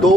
2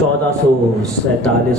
1447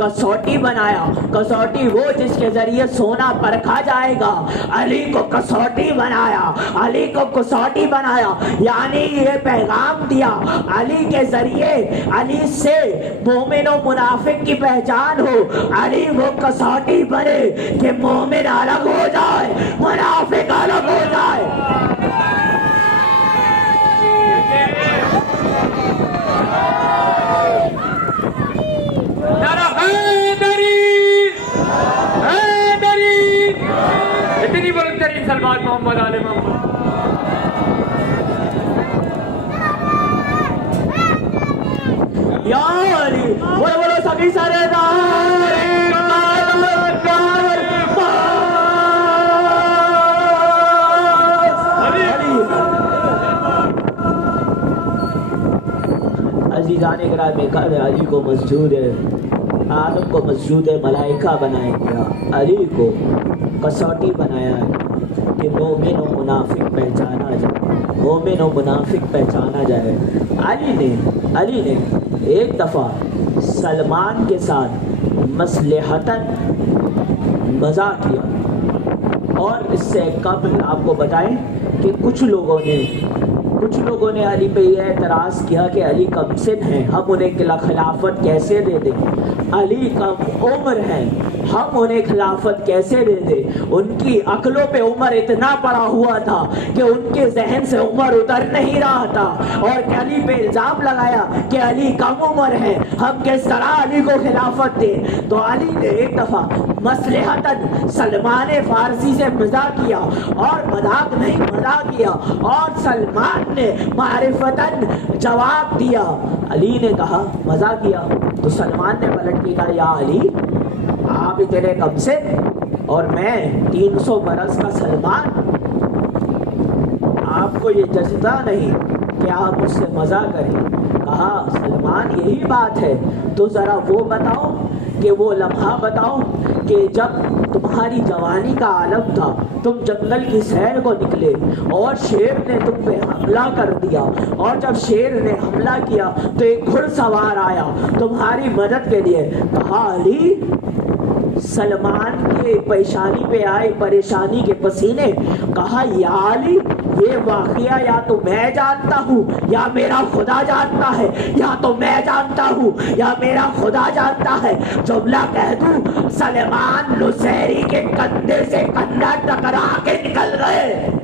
कसौटी बनाया। कसौटी वो जिसके जरिए सोना परखा जाएगा, अली को कसौटी बनाया, अली को कसौटी बनाया। यानी ये पैगाम दिया अली के जरिए, अली से मोमिन और मुनाफिक की पहचान हो। अली वो कसौटी बने कि मोमिन अलग हो जाए, मुनाफिक अलग हो जाए। नारा हैदरी, हैदरी। इतनी बुलंदतरीन सलमान मोहम्मद आले मोहम्मद। या अली, बोलो बोलो सभी सरदार अजीज़ान इकराम में अली को मस्जूद आदम को मस्जूद मलाइका बनाया गया, अली को कसौटी बनाया है कि मोमिन और मुनाफिक पहचाना जाए, मोमिन और मुनाफिक पहचाना जाए। अली ने एक दफ़ा सलमान के साथ मसलहतन मज़ाक किया। और इससे कबल आपको बताएं कि कुछ लोगों ने अली पे यह एतराज़ किया कि अली कमसिन हैं, हम उन्हें खिलाफत कैसे दे दें, अली कम उम्र हैं, हम उन्हें खिलाफत कैसे दे दें। उनकी अक्लों पे उमर इतना पड़ा हुआ था कि उनके जहन से उमर उतर नहीं रहा था, और अली पे इल्ज़ाम लगाया कि अली कम उम्र है, हम किस तरह अली को खिलाफत दें। तो अली ने एक दफ़ा मसलहतन सलमान फारसी से मजाक किया, और मजाक नहीं मजाक किया, और सलमान ने मारिफतन जवाब दिया। अली ने कहा मजाक किया, तो सलमान ने पलट के कहा या अली, आप इतने कम से और मैं 300 बरस का सलमान, आपको ये जज्बा नहीं कि आप मुझसे मजा करें। कहा सलमान यही बात है, तो ज़रा वो बताओ कि वो लम्हा बताओ कि जब तुम्हारी जवानी का आलम था, तुम जंगल की सैर को निकले और शेर ने तुम पे हमला कर दिया, और जब शेर ने हमला किया तो एक घुड़सवार आया तुम्हारी मदद के लिए। कहा अली, सलमान के पेशानी पे आए परेशानी के पसीने। कहा या अली, ये वाक़या या तो मैं जानता हूँ या मेरा खुदा जानता है, या तो मैं जानता हूँ या मेरा खुदा जानता है। जुमला कह दूँ, सलमान नुसैरी के कंधे से कंधा टकरा के निकल गए।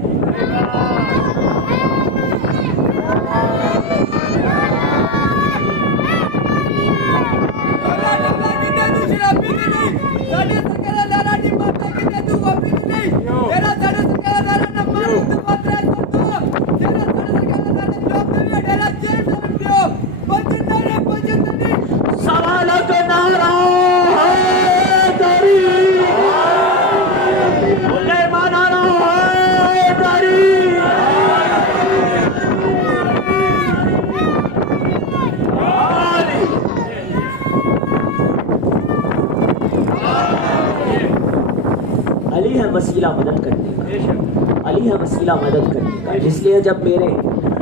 वसीला मदद करने का, अली है वसीला मदद करने का। इसलिए जब मेरे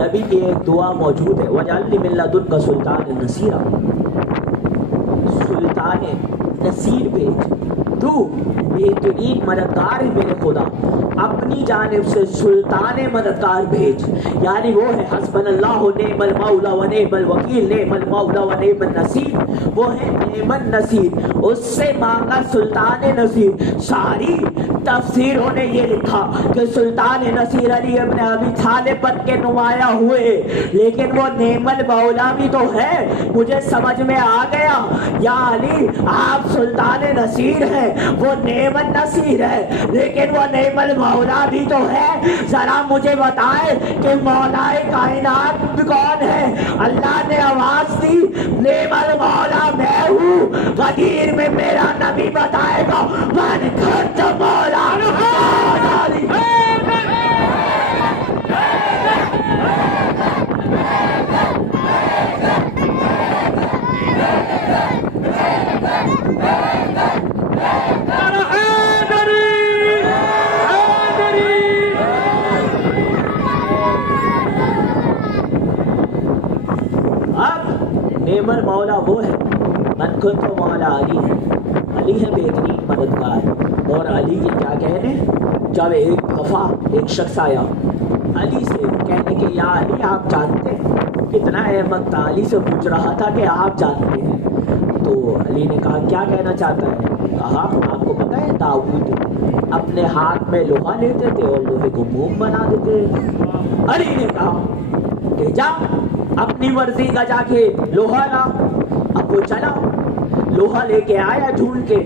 नबी की एक दुआ मौजूद है, वजालनी मिल्लतुनका सुल्तान नसीरा, सुल्तान नसीर भेज, तू बेहतरीन मददगार है मेरे खुदा, अपनी जानिब से सुल्तान मददगार भेज। यानी वो है हस्बनल्लाहु नेमल मौला व नेमल वकील, नेमल मौला व नेमल नसीर, वो है नेमल नसीर, उससे मांगा सुल्तान नसीर। सारी तफसीरों ने ये लिखा कि सुल्तान नसीर अली इब्न अबी तालिब बन के नुमाया हुए, लेकिन वो नेमल मौला भी तो है। मुझे समझ में आ गया, या अली आप सुल्तान नसीर हैं, वो नेमल नसीर है, लेकिन वो नेमल मौला भी तो है। जरा मुझे बताए कि मौलाए कायनात कौन है। अल्लाह ने आवाज दी, नेमल मौला मैं हूँ। गदीर में मेरा नबी बताएगा, मन खर्च मौला नेमल मौला वो है, मन कुंतु मौला अली है, अली है बेहतरीन मददगार। और अली के क्या कहने, जब एक दफ़ा एक शख्स आया अली से कहने के या अली आप जानते हैं, कितना अहमद था, अली से पूछ रहा था कि आप जानते हैं। तो अली ने कहा क्या कहना चाहता है, कहा आपको पता है दाऊद अपने हाथ में लोहा लेते थे और लोहे को मोम बना देते। अली ने कहा कि जा अपनी वर्दी का जाके लोहा ला। अब वो चला, लोहा लेके आया ढूंढ के,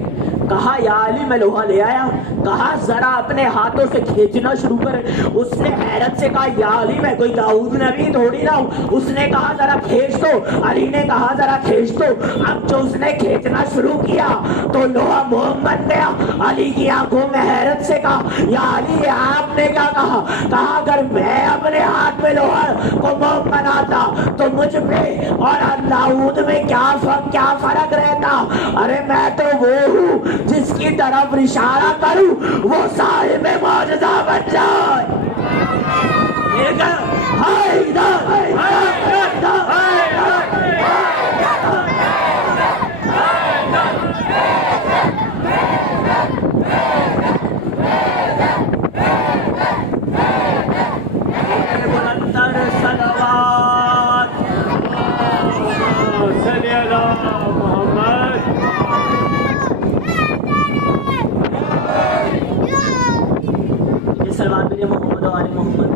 कहा या अली मैं लोहा ले आया, कहा जरा अपने हाथों से खींचना शुरू कर। उसने हैरत से कहा या अली मैं कोई दाऊद नबी थोड़ी ना हूं। उसने कहा जरा खींच दो, अली ने कहा जरा खींच दो। अब जो उसने खींचना शुरू किया तो लोहा मोम बन गया। अली की आंखों में हैरत से कहा या अली आपने क्या कहा, कहा अगर मैं अपने हाथ में लोहा को मोम बनाता तो मुझ पे और दाऊद में क्या फर्क रहता। अरे मैं तो वो हूँ जिसकी तरफ इशारा करूं वो साहिब मौजज़ा बन जाए। सलमान मेरे मोहम्मद और आले मोहम्मद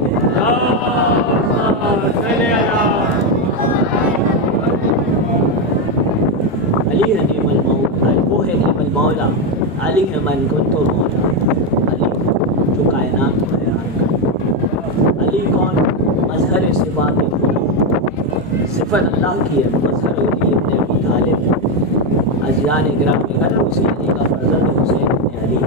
अली है नेमल मौला, वो है नेमल मौला, अली है मन कुंतु मौला। अली जो कायनात को हैरान कर। अली कौन, मजहर सिफात खुदा, सिफत अल्लाह की है, मजहर अली इब्न अबी तालिब है। अज़ीज़ान गिरामी कदर उसी अली का फर्जंद है हुसैन इब्न अली।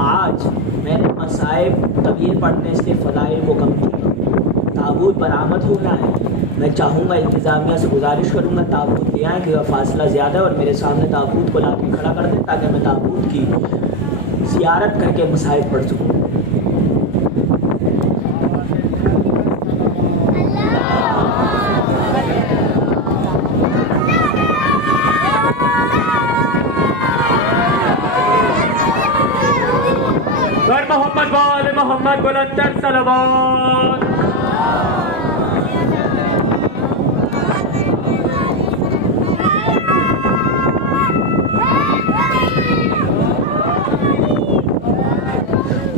आज मैंने मसाइब तवील पढ़ने से फ़दाइल को कम किया। ताबूत बरामद होना है, मैं चाहूँगा इंतज़ामिया से गुजारिश करूँगा ताबूत ले आएँ, क्योंकि फासला ज़्यादा है और मेरे सामने ताबूत को लाके खड़ा कर दें ताकि मैं ताबूत की ज़ियारत करके मसाइब पढ़ सकूँ। मोहम्मद वाले मोहम्मद बुलंदर सलवात।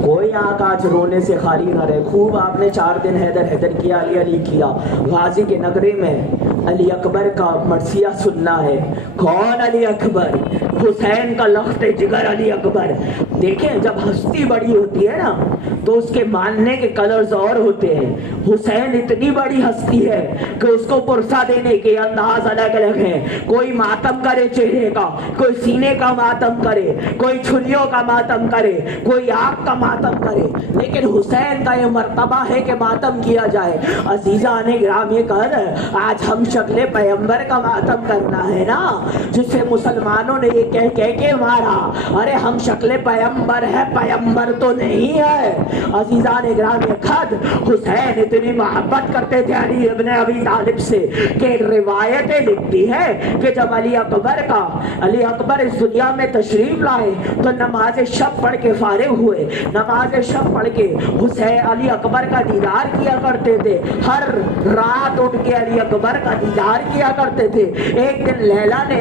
कोई आँख आज रोने से खाली न रहे। खूब आपने 4 दिन हैदर हैदर किया, अली अली किया। गाजी के नगरे में अली अकबर का मरसिया सुनना है। कौन अली अकबर, हुसैन का लख्त जिगर अली अकबर। देखें जब हस्ती बड़ी होती है ना तो उसके मानने के कलर्स और होते हैं। हुसैन इतनी बड़ी हस्ती है कि उसको पुरसा देने के अंदाज अलग अलग हैं। कोई मातम करे चेहरे का, कोई सीने का मातम करे, कोई छुरियों का मातम करे, कोई आँख का मातम करे, लेकिन हुसैन का ये मर्तबा है कि मातम किया जाए। अजीजा ने ग्रामी कर आज हम शक्ल पैगंबर का मातम करना है ना, जिसे मुसलमानों ने ये कह कह के मारा। अरे हम शक्ल पैगंबर है, पैगंबर तो नहीं है। अजीजा ने ग्रामी खद हुसैन इतनी मोहब्बत करते थे अली इब्न अबी तालिब से कि रिवायतें लिखती है कि जब अली अकबर इस दुनिया में तशरीफ लाए तो नमाज शब पढ़ के फारिग हुए। नमाज शब पढ़ के हुसैन अली अकबर का दीदार किया करते थे। हर रात उठ के अली अकबर का दीदार किया करते थे। एक दिन लैला ने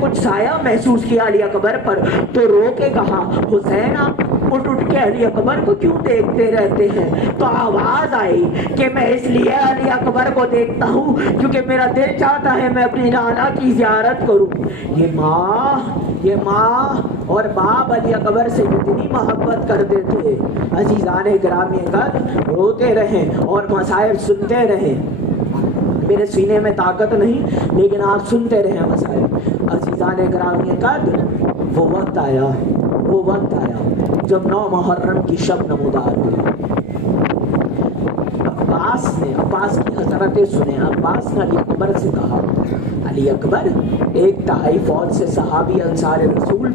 कुछ साया महसूस किया अली अकबर पर, तो रो के कहा हुसैन आप उठ के अली अकबर को क्यों देखते रहते हैं? तो आवाज आई कि मैं इसलिए अली अकबर को देखता हूँ क्योंकि मेरा दिल चाहता है मैं अपनी नाना की ज़ियारत करूँ। ये माँ और बाप अली अकबर से कितनी मोहब्बत करते थे। अजीज़ान गिरामी कद रोते रहें और मसाइब सुनते रहें। मेरे सीने में ताकत नहीं लेकिन आप सुनते रहें मसाइब। अजीज़ान गिरामी कद वो वक्त आया जब 9 मुहर्रम की शब नमूदार हुई। अब्बास की हज़रतें सुने। अब्बास ने अली अकबर से कहा अली अकबर एक तिहाई फौज से सहाबी अंसार रसूल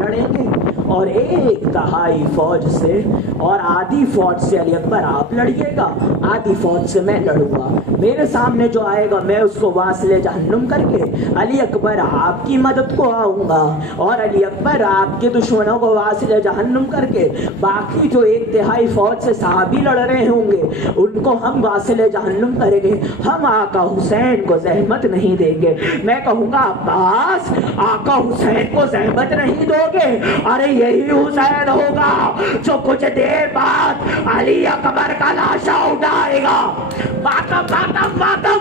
लड़ेंगे और एक तिहाई फौज से और आधी फौज से अली अकबर आप लड़िएगा, आधी फौज से मैं लड़ूंगा। मेरे सामने जो आएगा मैं उसको वासिले जहन्नुम करके अली अकबर आपकी मदद को आऊँगा और अली अकबर आपके दुश्मनों को वासिले जहन्नुम करके बाकी जो एक तिहाई फौज से सहाबी लड़ रहे होंगे उनको हम वासिले जहन्नुम करेंगे। हम आका हुसैन को जहमत नहीं देंगे। मैं कहूँगा अब्बास आका हुसैन को जहमत नहीं दोगे? अरे यही हुसैन होगा जो कुछ देर बाद अली अकबर का लाशा उठाएगा। मातम मातम मातम।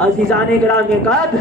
अजीजाने ग्रामी कद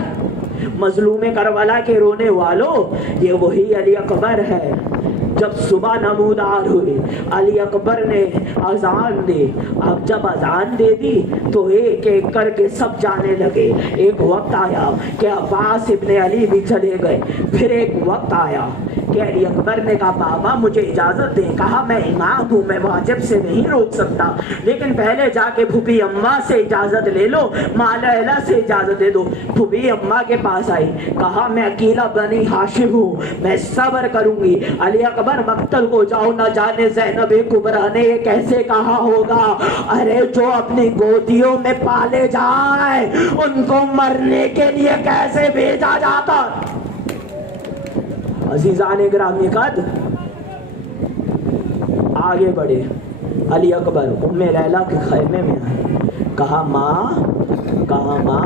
मजलूम करबला के रोने वालों, ये वही अली अकबर है। जब सुबह नमूदार हुई अली अकबर ने अजान दी। अब जब अजान दे दी तो एक एक करके सब जाने लगे। एक वक्त आया कि अब्बास इब्ने अली भी चले गए। फिर एक वक्त आया कि अली अकबर ने कहा बाबा मुझे इजाज़त दें। कहा मैं इमाम हूँ, मैं वाजिब से नहीं रोक सकता, लेकिन पहले जाके फूफी अम्मा से इजाज़त ले लो, माला से इजाज़त दे दो। फूफी अम्मा के पास आई, कहा मैं अकेला बनी हाशिम हूँ, मैं सब्र करूँगी। अली अकबर मक्तल को जाओ, न जाने ज़ैनब कुबरा ने ये कैसे कहा होगा। अरे जो अपनी गोदियों में पाले जाए उनको मरने के लिए कैसे भेजा जाता। अजीजाने ग्रामी कद आगे बढ़े। अली अकबर उम्मे लैला के खैमे में आए। कहा माँ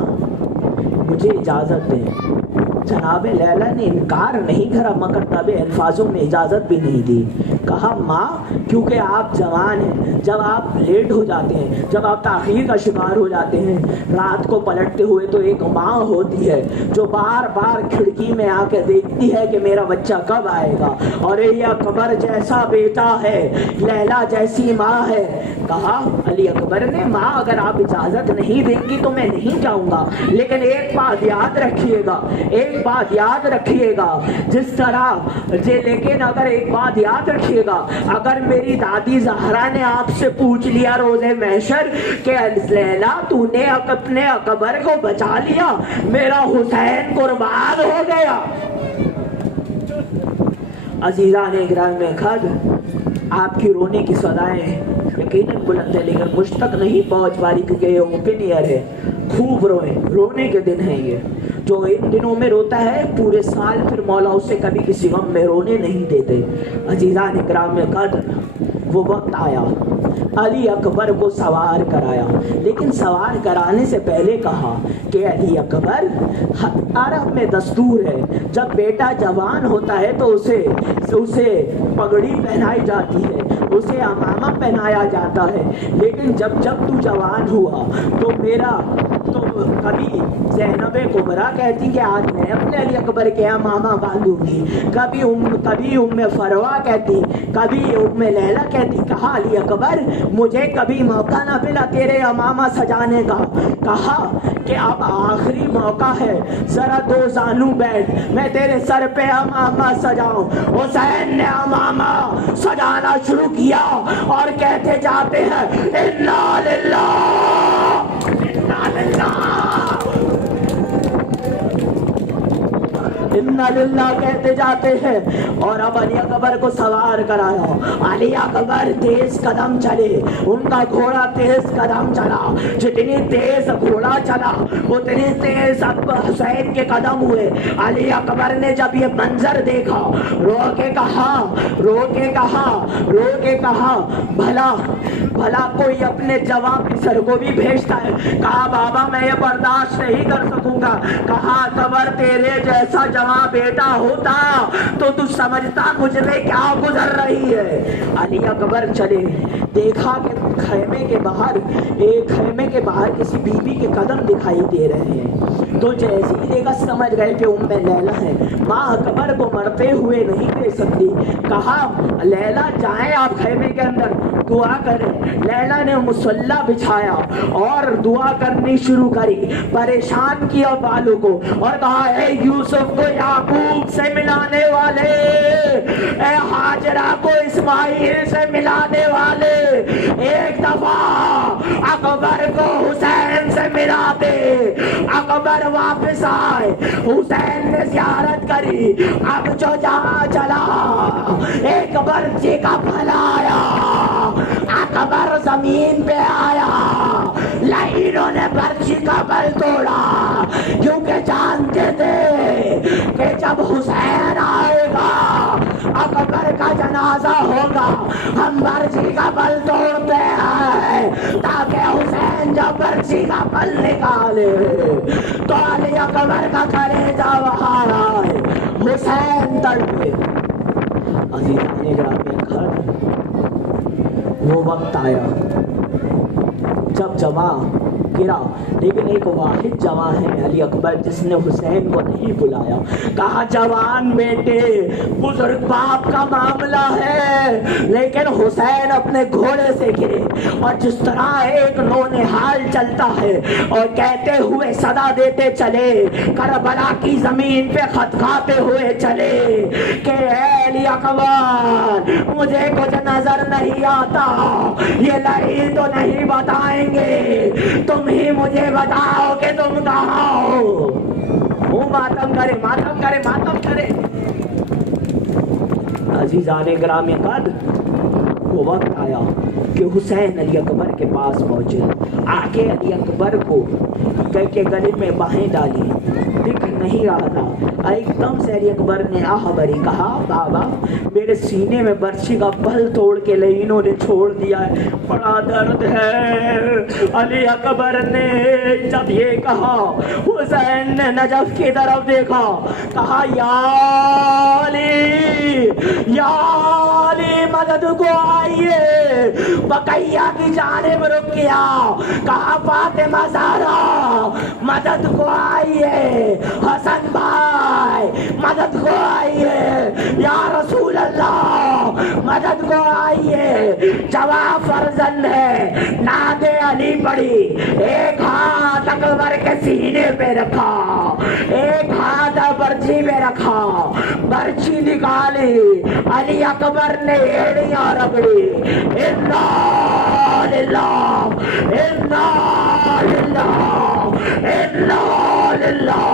मुझे इजाज़त दें। जनाब लैला ने इनकार नहीं करा मगर तबे अल्फाजों में इजाज़त भी नहीं दी। कहा माँ क्योंकि आप जवान हैं, जब आप लेट हो जाते हैं, जब आप ताख़ीर का शिकार हो जाते हैं, रात को पलटते हुए तो एक माँ होती है जो बार बार खिड़की में आके देखती है कि मेरा बच्चा कब आएगा। और ये अकबर जैसा बेटा है, लैला जैसी माँ है। कहा अली अकबर ने माँ अगर आप इजाज़त नहीं देंगी तो मैं नहीं जाऊँगा, लेकिन एक बात याद रखिएगा, एक बात याद रखिएगा, जिस तरह लेकिन अगर एक बात याद रखिएगा, अगर मेरी दादी ज़हरा ने आपसे पूछ लिया रोज़े महशर कि लैला तूने अपने अकबर को बचा लिया, मेरा हुसैन कुर्बान हो गया। अजीज़ाने ग्रामी खद आपकी रोने की सदाएं यकीनन बुलंद है, लेकिन मुझ तक नहीं पहुंच पा रही क्योंकि ये ओपन ईयर है। खूब रोने के दिन है ये। जो इन दिनों में रोता है पूरे साल फिर मौला उसे कभी किसी गम में रोने नहीं देते। अजीज़ान इकराम में कद वो वक्त आया, अली अकबर को सवार कराया, लेकिन सवार कराने से पहले कहा कि अली अकबर, अरब में दस्तूर है जब बेटा जवान होता है तो उसे पगड़ी पहनाई जाती है, उसे अमामा पहनाया जाता है, लेकिन जब तू जवान हुआ तो कभी ज़ैनब कुबरा कहती कि आज मैं अपने अली अकबर के अमामा बांधूंगी, कभी उम्मे फरवा कहती, कभी उम्मे लैला कहती। कहा अली अकबर मुझे कभी मौका ना मिला तेरे अमामा सजाने का। कहा कि अब आखिरी मौका है, जरा दो जानू बैठ, मैं तेरे सर पे अमामा सजाऊं। हुसैन ने अमामा सजाना शुरू किया और कहते जाते हैं इन्ना लिल्लाह इन्ना लिल्लाह कहते जाते हैं। और अब अली अकबर को सवार कराया। अली अकबर तेज कदम चले, उनका घोड़ा तेज कदम चला। जितनी तेज घोड़ा चला उतनी तेज अब हुसैन के कदम हुए। अली अकबर ने जब ये मंजर देखा रो के कहा भला कोई अपने जवान सर को भी भेजता है। कहा बाबा मैं ये बर्दाश्त नहीं कर सकूंगा। कहा अकबर तेरे जैसा जवान बेटा होता तो तू समझता मुझ में क्या गुजर रही है। अली अकबर चले, देखा कि खैमे के बाहर किसी बीबी के कदम दिखाई दे रहे हैं, तो जैसे ही देखा समझ गए कि उम्मे लैला है। माँ अकबर को मरते हुए नहीं दे सकती। कहा लैला जाएं आप खैमे के अंदर दुआ करें। लैला ने मुसल्ला बिछाया और दुआ करनी शुरू करी। परेशान किया बालू को और कहा ए यूसुफ को याकूब से मिलाने वाले, ए हाजरा को इस्माइल से मिलाने वाले, एक दफा अकबर को हुसैन से मिला दे। अकबर वापस आए, हुसैन ने ज़ियारत करी। अब जो जहाँ चला एक बर्ची का फल आया, अकबर जमीन पे आया, लाइनों ने बर्ची का बल तोड़ा, क्योंकि जानते थे कि जब हुसैन आएगा अकबर का जनाजा होगा। हम बर्ची का बल तोड़ते हैं ताकि हुसैन जब बर्ची का बल निकाले तो अली अकबर का कलेजा बाहर आए, हुसैन तड़पे। अज़ीज़ाने ग्रामी घर, वो वक्त आया जब जवा गिरा, लेकिन एक वाहिद जवान है अली अकबर जिसने हुसैन को नहीं बुलाया। कहा जवान बेटे, बुजुर्ग बाप का मामला है, लेकिन हुसैन अपने घोड़े से गिरे और जिस तरह एक नौनिहाल चलता है और कहते हुए सदा देते चले, करबला की जमीन पे खतखाते हुए चले कि अली अकबर मुझे कुछ नजर नहीं आता, ये लड़ी तो नहीं बताएंगे, तुम ही मुझे बताओ कि तुम कहाँ हो। वो मातम करे, मातम करे, मातम करे। अजीजाने ग्रामी कद, वो वक्त आया कि हुसैन अली अकबर के पास पहुंचे। आके अली अकबर को के गले में बाहें डाली, दिख नहीं रहा था। एकदम से अली अकबर ने आह भरी कहा, बाबा मेरे सीने में बर्छी का बल तोड़ के लाइनों ने छोड़ दिया है, बड़ा दर्द है। अली अकबर ने जब ये कहा, हुसैन ने नजफ की तरफ देखा, कहा या अली मदद को आइए। बकैया की जानिब रुक गया, कहा फातिमा ज़हरा मदद को आइए, हसन भाई मदद को आइए, या रसूल अल्लाह मदद को आइए। जवाब फर्जंद है, नादे अली पड़ी, एक हाथ अकबर के सीने पे रखा, एक हाथ बर्छी पे रखा, बर्छी निकाली, अली अकबर ने एड़ियां रगड़ी। इन्ना लिल्लाह, इन्ना लिल्लाह, इन्ना लिल्लाह।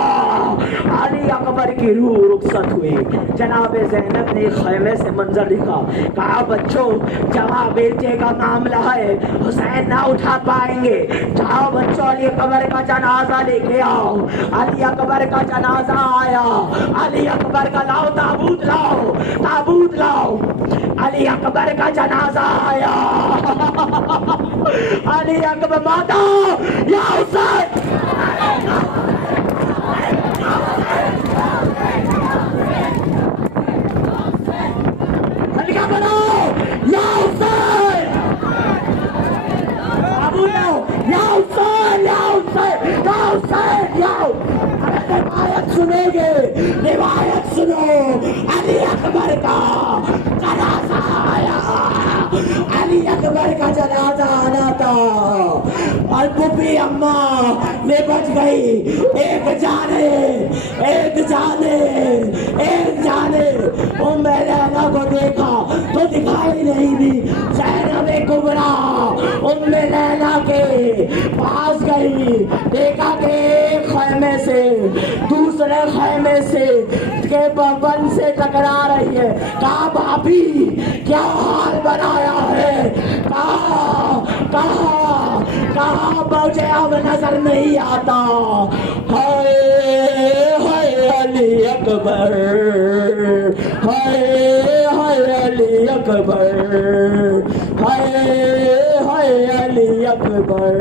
अली अकबर की रूह रुखसत हुई। जनाब ज़ैनब ने खैमे से मंजर दिखा, कहा बच्चों जवाब बेटे का मामला है, हुसैन ना उठा पाएंगे, जाओ बच्चों अली अकबर का जनाजा लेके आओ। अली अकबर का जनाजा आया, अली अकबर का लाओ ताबूत, लाओ ताबूत लाओ। अली अकबर का जनाजा आया, अली अकबर माता या हुसैन, हल्का बनाओ या हुसैन, बाबू लाओ या हुसैन, या हुसैन, या हुसैन, या रिवायत सुनोगे, रिवायत सुनो। अली अकबर का जनाजा आया, अली अकबर का जनाजा आना था और पुपी अम्मा ने बच गई। एक जाने, एक जाने, एक जाने। उम्मे लैला को देखा तो दिखाई नहीं दी। ज़ैनब कुबरा उम्मे लैला के पास गई, देखा कि एक खैमे से दूसरे खैमे से के बबन से टकरा रही है। कहा भाभी क्या हाल बनाया है, कहा मुझे अब नजर नहीं आता। हाय हाय अली अकबर, हाय हाय अली अकबर, हाय हाय अली अकबर।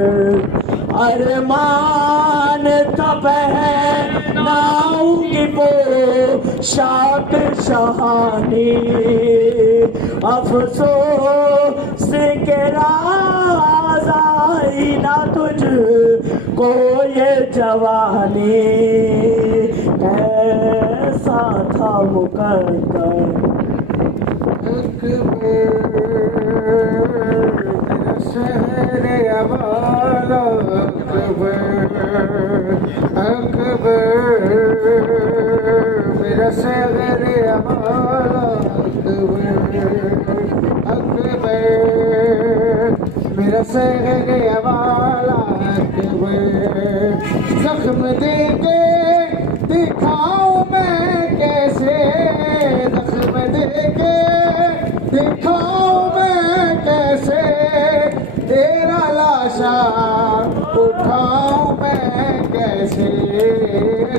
अरमान तब है नाऊंगी पोशाक शहानी, अफसोस के राज आई ना तुझ को ये जवानी। कैसा था मुकद्दर शहर अवाला अकबर, अकबर मेरा शहर अवाला अकबर, अकबर मेरा शहर अवाला अकबर। जख्म जख्म दे के दिखाऊं मैं कैसे, जख्म दे के दिखाऊं मैं कैसे, तेरा लाशा उठाऊं मैं कैसे।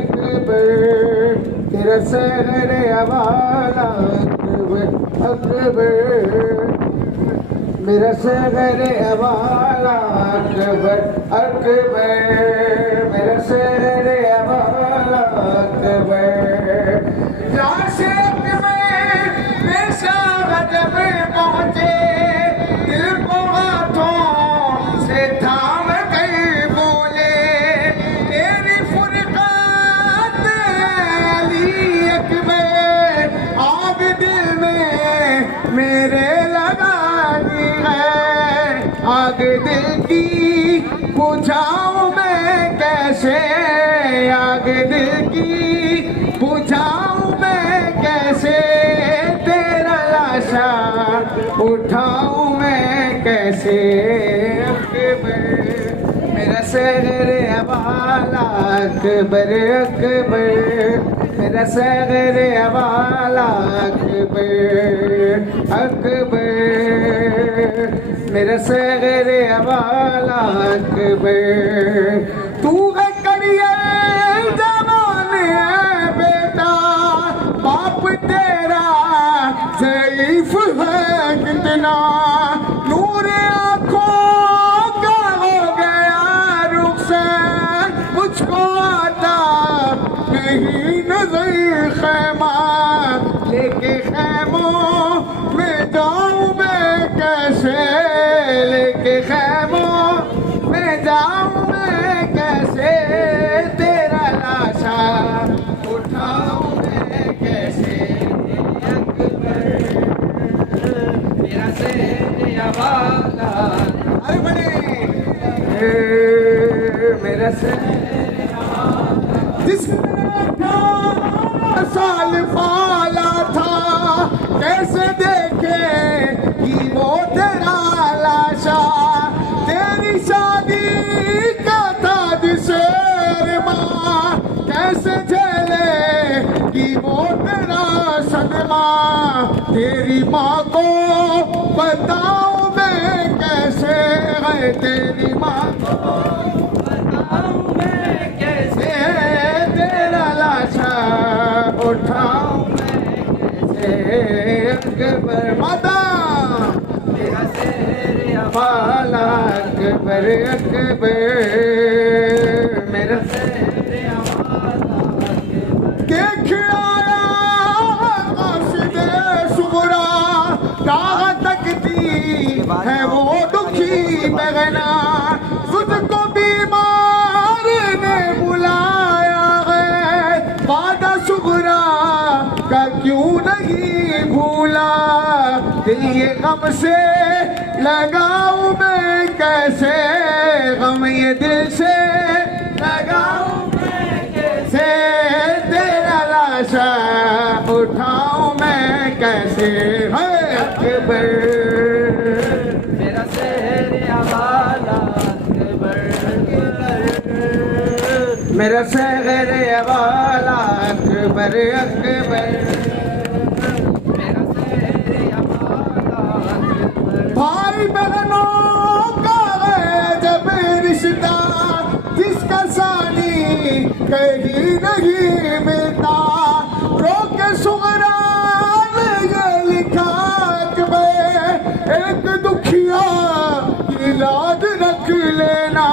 अकबर तेरा सहर हवाला, अकबर मेरा सहर हवाला, अकबर अकबर मेरा सहर हवाला, अकबर लाशे में पेशा जब पहुंचे, दिल को हाथों से थाम कर बोले, तेरी फुरकात अली अकबर, आग दिल में मेरे लगानी है, आग दिल की बुझाऊं मैं कैसे, आग दिल की बुझाऊं मैं कैसे, तेरा लाशा उठाऊं मैं कैसे। अकबर मेरा सहर हवाला, अकबर अकबर मेरा सहर हवाला, अकबर अकबर मेरा सहर हवाला, अकबर तू है करिए जवान है बेटा, बाप तेरा ज़ईफ़ है कितना, नूर आँखों का हो गया रुख़सत, मुझको आता नहीं नज़र ख़ैमा, लेके खैमों में जाऊं मैं कैसे, लेके खैमों में जाऊं मैं कैसे, तेरा लाशा उठाऊं मैं कैसे। अकबर मेरा सहर हवाला, अरे बड़े मेरा सहर हवाला, जिसने साल फाला था, कैसे देखे कि वो तेरा लाशा, तेरी शादी का ताज शेरमा, कैसे झेले कि वो तेरा सदमा, तेरी माँ को बताऊं मैं कैसे, है तेरी माँ को बताऊं मैं कैसे, तेरा लाशा उठाऊं मैं कैसे। अकबर माता तेरा सहर हवाला, अकबर अकबर मेरा सहर हवाला, देख आया काशिदे सुगरा, कहाँ तकती है वो दुखी बगना, तुझको बीमार ने बुलाया है, वादा सुगरा का क्यों नहीं भूला, दिल ये गम से लगाऊं मैं कैसे, गम ये दिल से लगाऊं मैं कैसे, तेरा लाशा उठाऊं मैं कैसे। है अकबर मेरा सहर हवाला, अकबर मेरा सहर हवाला, अकबर अकबर मेरा सहर हवाला, अकबर भाई बहनों का है जब रिश्ता, जिसका सानी कहीं नहीं मिलता, रोके सुगरा ने ये लिखा अकबर, एक दुखिया की लाज रख लेना,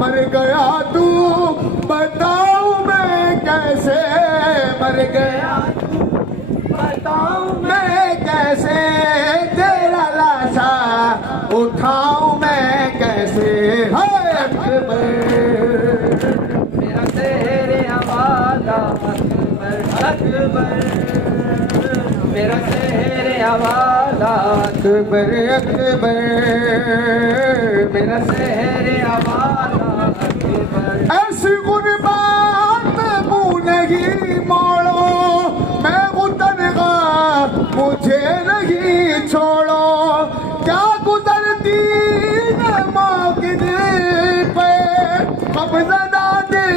मर गया तू बताऊं मैं कैसे, मर गया तू बताऊं मैं कैसे, तेरा लाशा उठाऊं मैं कैसे। है अकबर मेरा सहर हवाला, अकबर अकबर मेरा सहर हवाला, अकबर अकबर मेरा सहर हवाला, अकबर ऐसी गुरबात मुँह नहीं मोड़ो, मैं उतर गया मुझे नहीं छोड़ो, क्या गुजरती है माँ के दिल पे, कब्ज़ा दिल